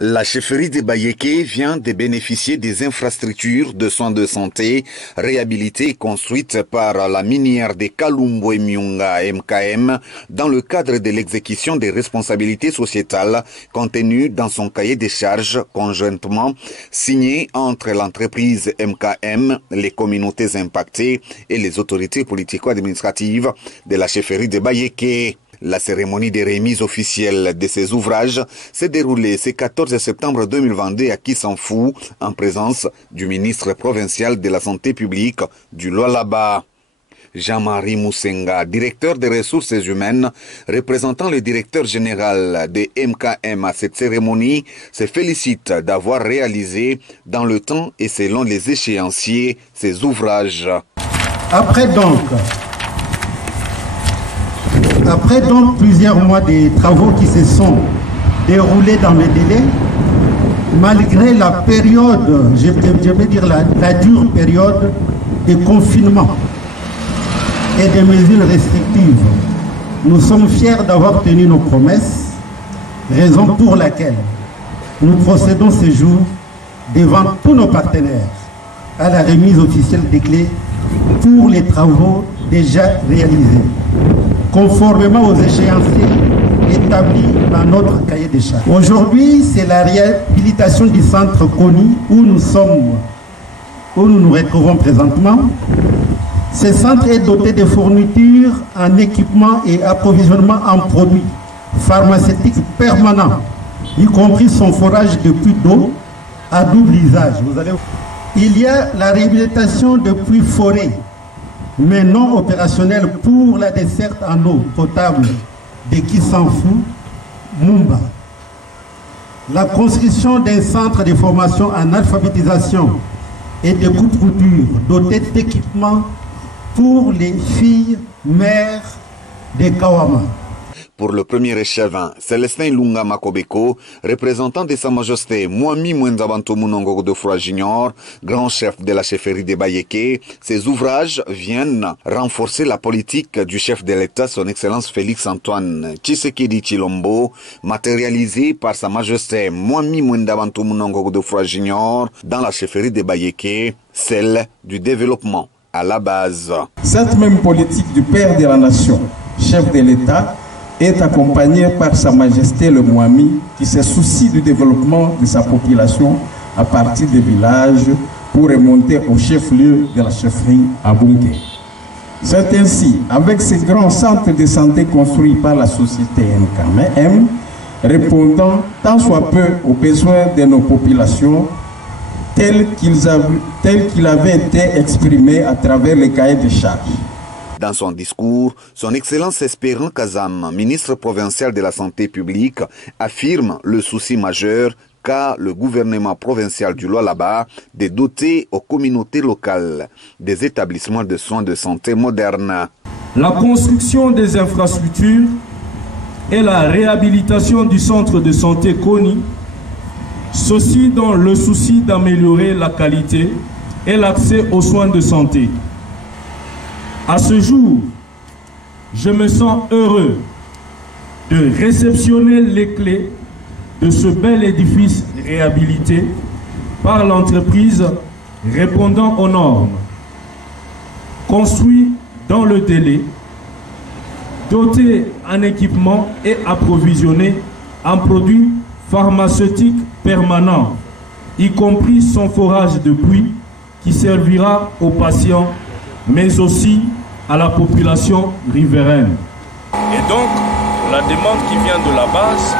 La chefferie de Bayeke vient de bénéficier des infrastructures de soins de santé réhabilitées et construites par la minière de Kalumbo et Myunga MKM dans le cadre de l'exécution des responsabilités sociétales contenues dans son cahier des charges conjointement signé entre l'entreprise MKM, les communautés impactées et les autorités politico-administratives de la chefferie de Bayeke. La cérémonie de remise officielle de ces ouvrages s'est déroulée ce 14 septembre 2022 à Kissanfou en présence du ministre provincial de la Santé publique du Lualaba. Jean-Marie Moussenga, directeur des ressources humaines, représentant le directeur général de MKM à cette cérémonie, se félicite d'avoir réalisé dans le temps et selon les échéanciers ces ouvrages. Après donc plusieurs mois de travaux qui se sont déroulés dans le délai, malgré la période, je vais dire la dure période de confinement et des mesures restrictives, nous sommes fiers d'avoir tenu nos promesses, raison pour laquelle nous procédons ce jour devant tous nos partenaires à la remise officielle des clés pour les travaux déjà réalisés, conformément aux échéanciers établis dans notre cahier des charges. Aujourd'hui, c'est la réhabilitation du centre Koni où nous nous retrouvons présentement. Ce centre est doté de fournitures en équipement et approvisionnement en produits pharmaceutiques permanents, y compris son forage de puits d'eau à double usage. Il y a la réhabilitation de puits forêts, mais non opérationnel pour la desserte en eau potable de Kissanfou, Mumba. La construction d'un centre de formation en alphabétisation et de coupe-couture doté d'équipements pour les filles mères de Kawama. Pour le premier échevin, Célestin Lunga Makobeko, représentant de Sa Majesté Mwami Mwenzabanto Munongo Godefroy Junior, grand chef de la chefferie de Bayeke, ces ouvrages viennent renforcer la politique du chef de l'État, son Excellence Félix-Antoine Tshisekedi Tshilombo, matérialisée par Sa Majesté Mwami Mwenzabanto Munongo Godefroy Junior dans la chefferie de Bayeke, celle du développement à la base. Cette même politique du père de la nation, chef de l'État, est accompagné par Sa Majesté le Mwami qui se soucie du développement de sa population à partir des villages pour remonter au chef-lieu de la chefferie à Bunké. C'est ainsi, avec ces grands centres de santé construits par la société MKM, répondant tant soit peu aux besoins de nos populations tels qu'ils avaient été exprimés à travers les cahiers de charges. Dans son discours, son Excellence Espérant Kazam, ministre provincial de la Santé publique, affirme le souci majeur qu'a le gouvernement provincial du Lualaba de doter aux communautés locales des établissements de soins de santé modernes. La construction des infrastructures et la réhabilitation du centre de santé Koni, ceci dans le souci d'améliorer la qualité et l'accès aux soins de santé. À ce jour, je me sens heureux de réceptionner les clés de ce bel édifice réhabilité par l'entreprise répondant aux normes, construit dans le délai, doté en équipement et approvisionné en produits pharmaceutiques permanents, y compris son forage de puits qui servira aux patients, mais aussi à la population riveraine. Et donc, la demande qui vient de la base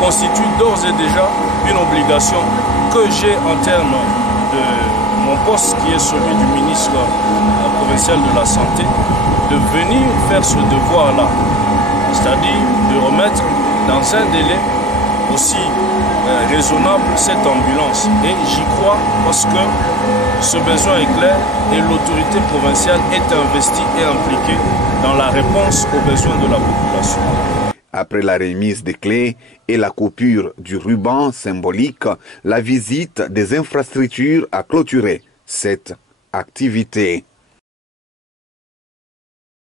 constitue d'ores et déjà une obligation que j'ai en termes de mon poste, qui est celui du ministre provincial de la Santé, de venir faire ce devoir-là, c'est-à-dire de remettre dans un délai aussi raisonnable cette ambulance. Et j'y crois parce que ce besoin est clair et l'autorité provinciale est investie et impliquée dans la réponse aux besoins de la population. Après la remise des clés et la coupure du ruban symbolique, la visite des infrastructures a clôturé cette activité.